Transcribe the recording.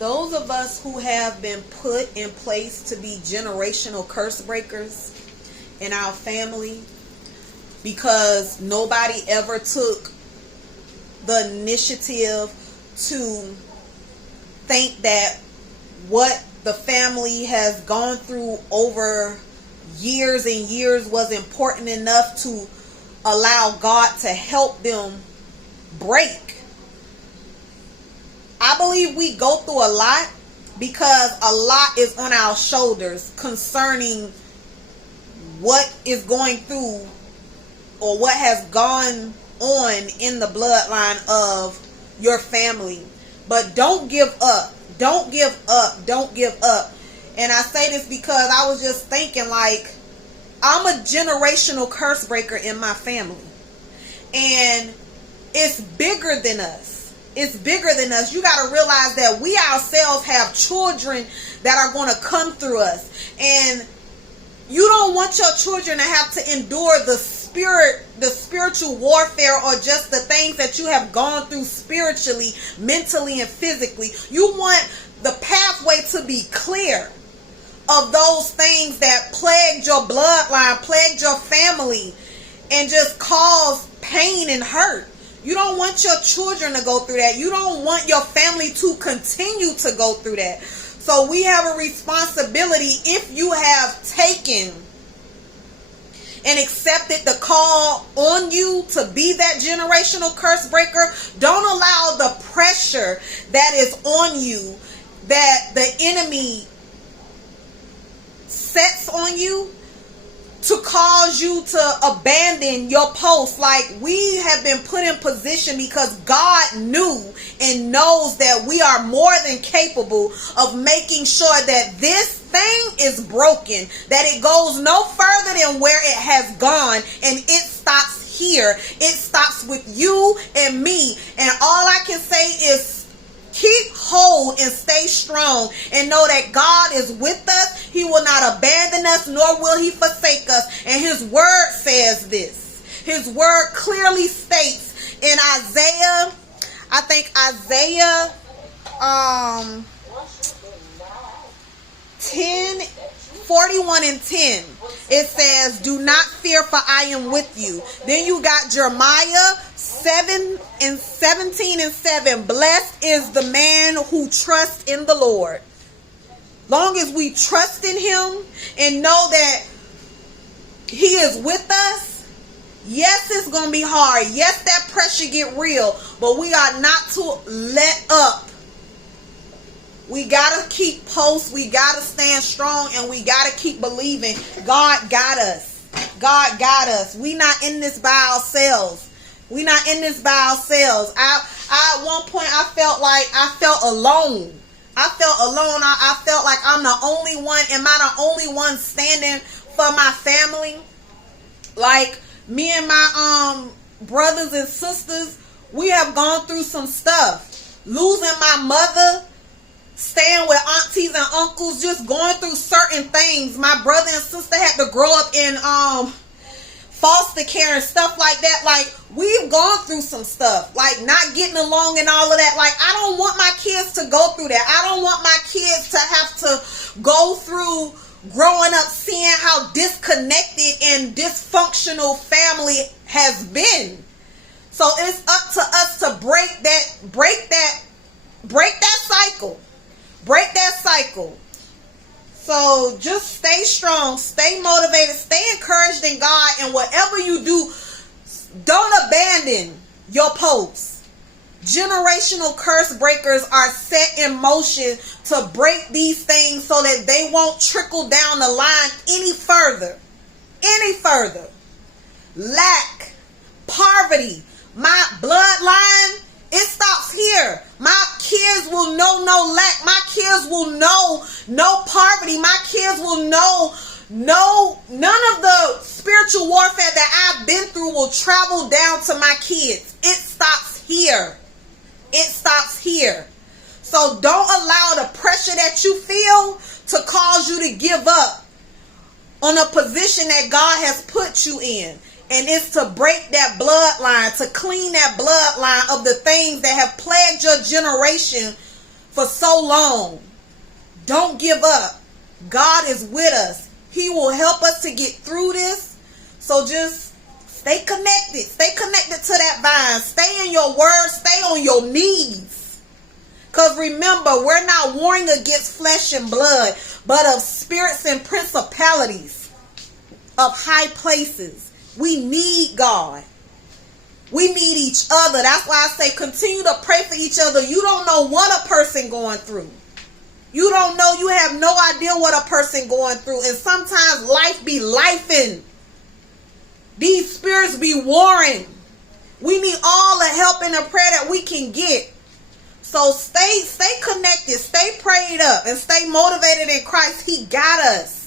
those of us who have been put in place to be generational curse breakers in our family, because nobody ever took the initiative to think that what the family has gone through over years and years was important enough to allow God to help them break. I believe we go through a lot because a lot is on our shoulders concerning what is going through or what has gone on in the bloodline of your family. But don't give up. Don't give up. Don't give up. And I say this because I was just thinking, like, I'm a generational curse breaker in my family. And it's bigger than us. It's bigger than us. You got to realize that we ourselves have children that are going to come through us. And you don't want your children to have to endure the spiritual warfare, or just the things that you have gone through spiritually, mentally, and physically. You want the pathway to be clear of those things that plagued your bloodline, plagued your family, and just caused pain and hurt. You don't want your children to go through that. You don't want your family to continue to go through that. So we have a responsibility, if you have taken and accepted the call on you to be that generational curse breaker, don't allow the pressure that is on you, that the enemy sets on you, to cause you to abandon your post. Like, we have been put in position because God knew and knows that we are more than capable of making sure that this thing is broken, that it goes no further than where it has gone, and it stops here. It stops with you and me. And all I can say is keep hold and stay strong, and know that God is with us. He will not abandon us, nor will he forsake us. And his word says this. His word clearly states in Isaiah, I think Isaiah 41 and 10. It says, do not fear, for I am with you. Then you got Jeremiah 17 and 7. Blessed is the man who trusts in the Lord. Long as we trust in him and know that he is with us, yes, it's going to be hard. Yes, that pressure get real, but we are not to let up. We got to keep post. We got to stand strong, and we got to keep believing. God got us. God got us. We not in this by ourselves. We not in this by ourselves. I at one point I felt alone. I felt alone. I felt like I'm the only one. Am I the only one standing for my family? Like, me and my brothers and sisters, we have gone through some stuff. Losing my mother, staying with aunties and uncles, just going through certain things. My brother and sister had to grow up in foster care and stuff like that. Like, we've gone through some stuff, like not getting along and all of that. Like, I don't want my kids to go through that. I don't want my kids to have to go through growing up seeing how disconnected and dysfunctional family has been. So it's up to us to break that cycle. Break that cycle. So just stay strong, stay motivated, stay encouraged in God, and whatever you do, don't abandon your posts. Generational curse breakers are set in motion to break these things so that they won't trickle down the line any further. Any further. Lack, poverty, my bloodline, it stops here. My kids will know no lack. My kids will know no poverty. My kids will know none of the spiritual warfare that I've been through will travel down to my kids. It stops here. It stops here. So don't allow the pressure that you feel to cause you to give up on a position that God has put you in. And it's to break that bloodline, to clean that bloodline of the things that have plagued your generation for so long. Don't give up. God is with us. He will help us to get through this. So just stay connected. Stay connected to that vine. Stay in your word. Stay on your knees. Because remember, we're not warring against flesh and blood, but of spirits and principalities of high places. We need God. We need each other. That's why I say continue to pray for each other. You don't know what a person going through. You don't know. You have no idea what a person going through. And sometimes life be lifing. These spirits be warring. We need all the help and the prayer that we can get. So stay connected. Stay prayed up and stay motivated in Christ. He got us.